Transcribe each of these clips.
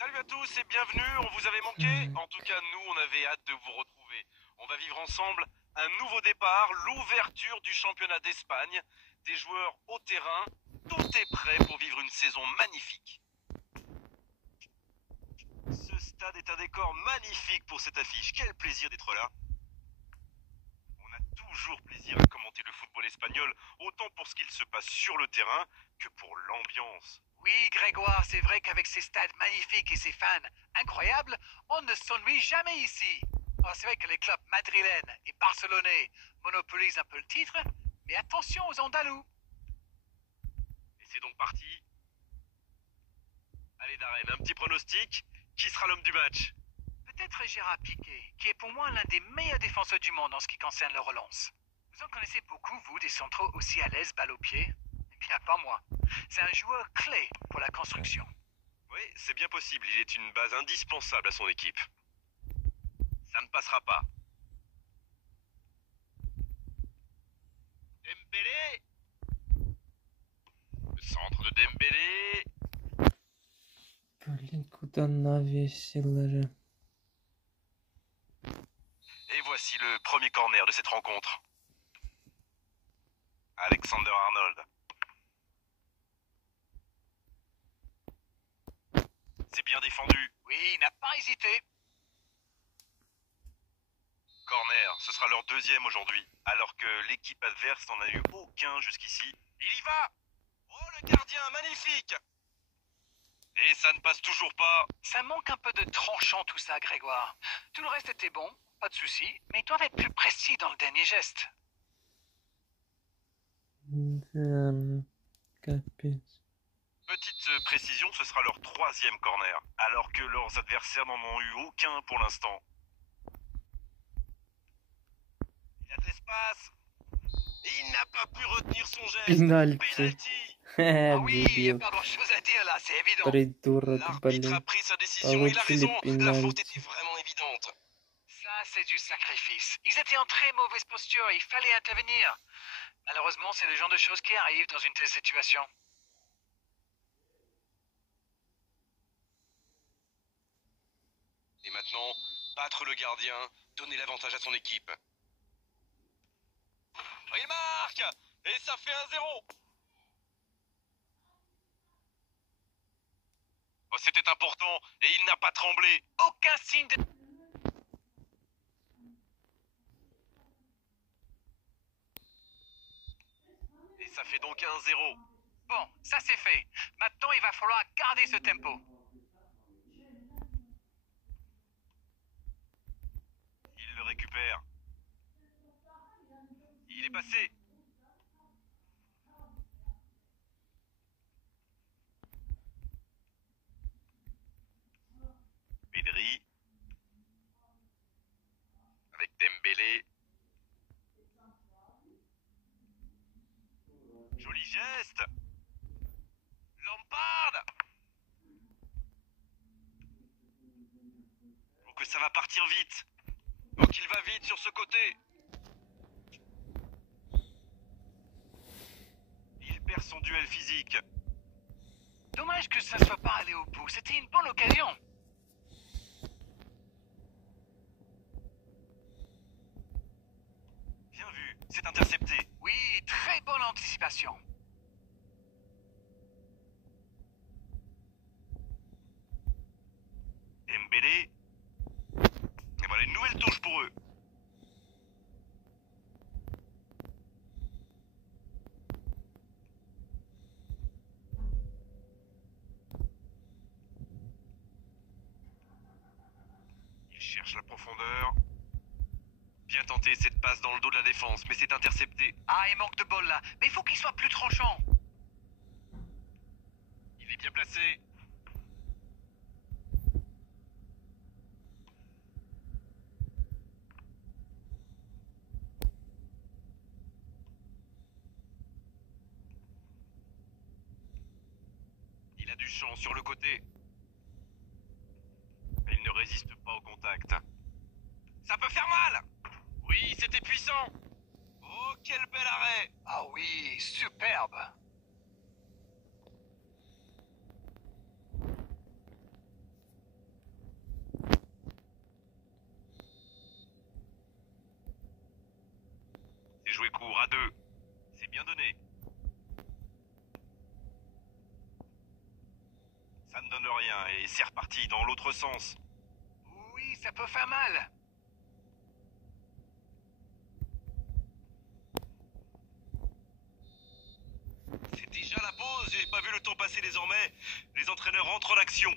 Salut à tous et bienvenue, on vous avait manqué. En tout cas, nous, on avait hâte de vous retrouver. On va vivre ensemble un nouveau départ, l'ouverture du championnat d'Espagne. Des joueurs au terrain, tout est prêt pour vivre une saison magnifique. Ce stade est un décor magnifique pour cette affiche. Quel plaisir d'être là. On a toujours plaisir à commenter le football espagnol, autant pour ce qu'il se passe sur le terrain que pour l'ambiance. Oui, Grégoire, c'est vrai qu'avec ces stades magnifiques et ces fans incroyables, on ne s'ennuie jamais ici. Alors, c'est vrai que les clubs madrilènes et barcelonais monopolisent un peu le titre, mais attention aux Andalous. Et c'est donc parti. Allez Darren, un petit pronostic. Qui sera l'homme du match? Peut-être Gérard Piqué, qui est pour moi l'un des meilleurs défenseurs du monde en ce qui concerne le relance. Vous en connaissez beaucoup, vous, des centraux aussi à l'aise balle au pied? Eh bien, pas moi. C'est un joueur clé pour la construction. Oui, c'est bien possible. Il est une base indispensable à son équipe. Ça ne passera pas. Dembélé. Le centre de Dembélé. Блин, куда навесил же? Et voici le premier corner de cette rencontre. Alexander Arnold. C'est bien défendu. Oui, il n'a pas hésité. Corner, ce sera leur deuxième aujourd'hui, alors que l'équipe adverse n'en a eu aucun jusqu'ici. Il y va. Oh, le gardien, magnifique. Et ça ne passe toujours pas. Ça manque un peu de tranchant tout ça, Grégoire. Tout le reste était bon, pas de souci, mais il doit être plus précis dans le dernier geste. Капец. Petite précision, ce sera leur troisième corner, alors que leurs adversaires n'en ont eu aucun pour l'instant. Il a de l'espace. Il n'a pas pu retenir son geste. Penalty. Ah oui, il n'y a Дебил. pas grand-chose à dire là, c'est évident. Придурок, L'arbitre a блин. pris sa décision, il a Получили raison. La faute пенальти. était vraiment évidente. Ça, c'est du sacrifice. Ils étaient en très mauvaise posture, il fallait intervenir. Malheureusement, c'est le genre de choses qui arrivent dans une telle situation. Et maintenant, battre le gardien, donner l'avantage à son équipe. Il marque. Et ça fait 1-0. Oh, c'était important et il n'a pas tremblé. Aucun signe de... Et ça fait donc 1-0. Bon, ça c'est fait. Maintenant, il va falloir garder ce tempo. Il le récupère. Il est passé. Pedri. Avec Dembélé. Joli geste. Lampard. Donc ça va partir vite. Donc il va vite sur ce côté. Il perd son duel physique. Dommage que ça ne soit pas allé au bout. C'était une bonne occasion. Bien vu, c'est intercepté. Oui, très bonne anticipation. Dembélé. Et voilà une nouvelle touche pour eux. Il cherche la profondeur. Bien tenté cette passe dans le dos de la défense, mais c'est intercepté. Ah, il manque de bol là. Mais il faut qu'il soit plus tranchant. Il est bien placé. Il a du champ sur le côté. Mais il ne résiste pas au contact. Ça peut faire mal. Oui, c'était puissant. Oh, quel bel arrêt. Ah oui, superbe. est court, à 2. C'est bien donné. Ça ne donne rien et c'est reparti dans l'autre sens. Oui, ça peut faire mal. C'est déjà la pause, j'ai pas vu le temps passer désormais. Les entraîneurs entrent en action.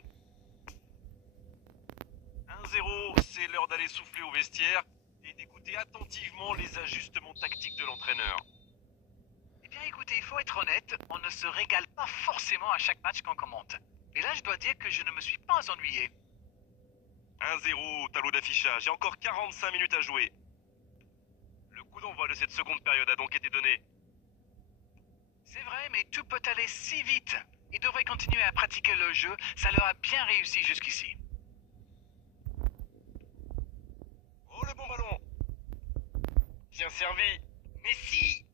1-0, c'est l'heure d'aller souffler au vestiaire et d'écouter attentivement les ajustements tactiques de l'entraîneur. Eh bien écoutez, il faut être honnête, on ne se régale pas forcément à chaque match qu'on commente. Et là, je dois dire que je ne me suis pas ennuyé. 1-0 au tableau d'affichage, il y a encore 45 minutes à jouer. Le coup d'envoi de cette seconde période a donc été donné. C'est vrai, mais tout peut aller si vite. Ils devraient continuer à pratiquer le jeu, ça leur a bien réussi jusqu'ici. Oh le bon ballon. Bien servi. Messi.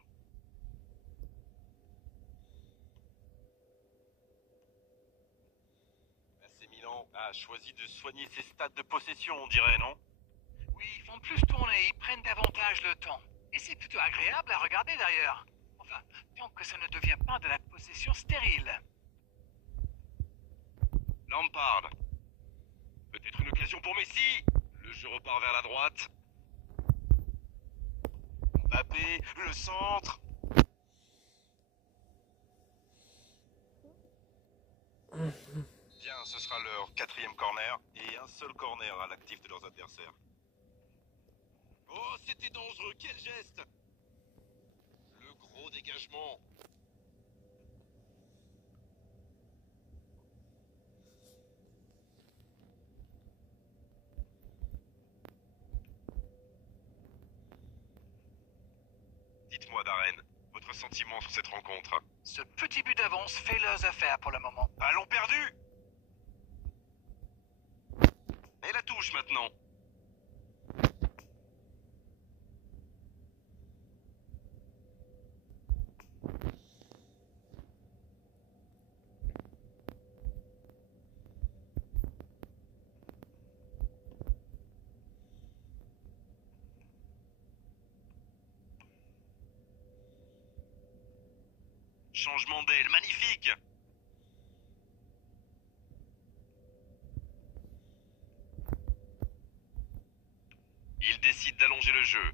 AC Milan a choisi de soigner ses stades de possession, on dirait, non? Oui, ils font plus tourner, ils prennent davantage le temps. Et c'est plutôt agréable à regarder d'ailleurs. Enfin, tant que ça ne devient pas de la possession stérile. Lampard. Peut-être une occasion pour Messi. Le jeu repart vers la droite. Mbappé, le centre. Bien, ce sera leur 4e corner et un seul corner à l'actif de leurs adversaires. Oh, c'était dangereux, quel geste! Le gros dégagement. Dites-moi, Darren, votre sentiment sur cette rencontre? Ce petit but d'avance fait leurs affaires pour le moment. Ballon perdu! Et la touche maintenant. Changement d'aile, magnifique! Il décide d'allonger le jeu.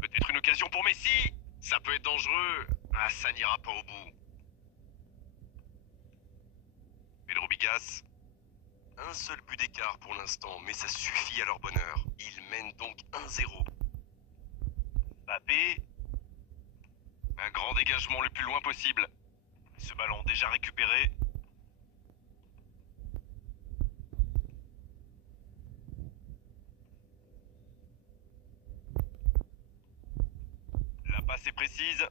Peut-être une occasion pour Messi. Ça peut être dangereux. Ah, ça n'ira pas au bout. Pedro Bigas. Un seul but d'écart pour l'instant, mais ça suffit à leur bonheur. Ils mènent donc 1-0. Mbappé. Un grand dégagement le plus loin possible. Ce ballon déjà récupéré. La passe est précise.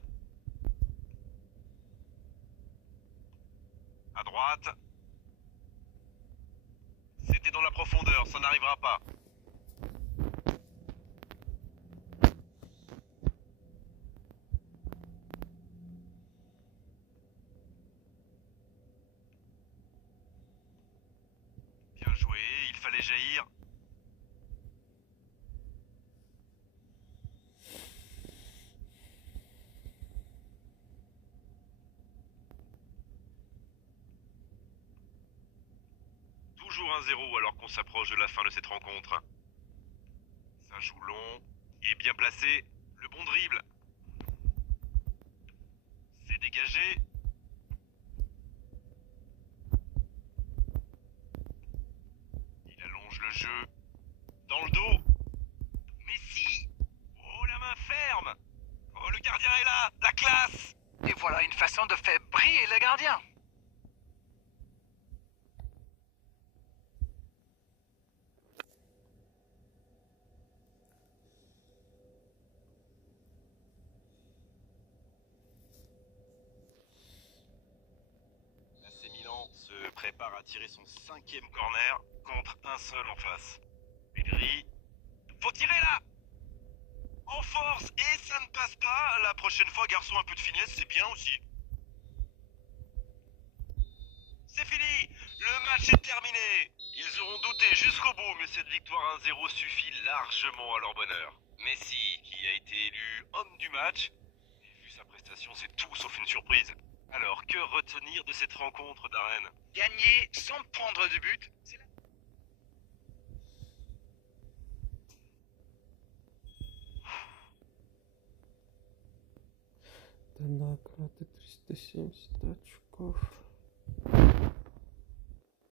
À droite. C'était dans la profondeur, ça n'arrivera pas. Bien joué, il fallait jaillir. Toujours 1-0 alors qu'on s'approche de la fin de cette rencontre. Ça joue long, il est bien placé, le bon dribble. C'est dégagé. Il allonge le jeu. Dans le dos. Messi. Oh, la main ferme. Oh, le gardien est là, la classe. Et voilà une façon de faire briller le gardien. AC Milan se prépare à tirer son 5e corner contre un seul en face. Pedri. Faut tirer là. En force et ça ne passe pas. La prochaine fois, garçon, un peu de finesse, c'est bien aussi. C'est fini. Le match est terminé. Ils auront douté aller jusqu'au bout, mais cette victoire 1-0 suffit largement à leur bonheur. Messi, qui a été élu homme du match, et vu sa prestation, c'est tout sauf une surprise. Alors, que retenir de cette rencontre, Darren? Gagner sans prendre de but, c'est la... Да награды 370 очков.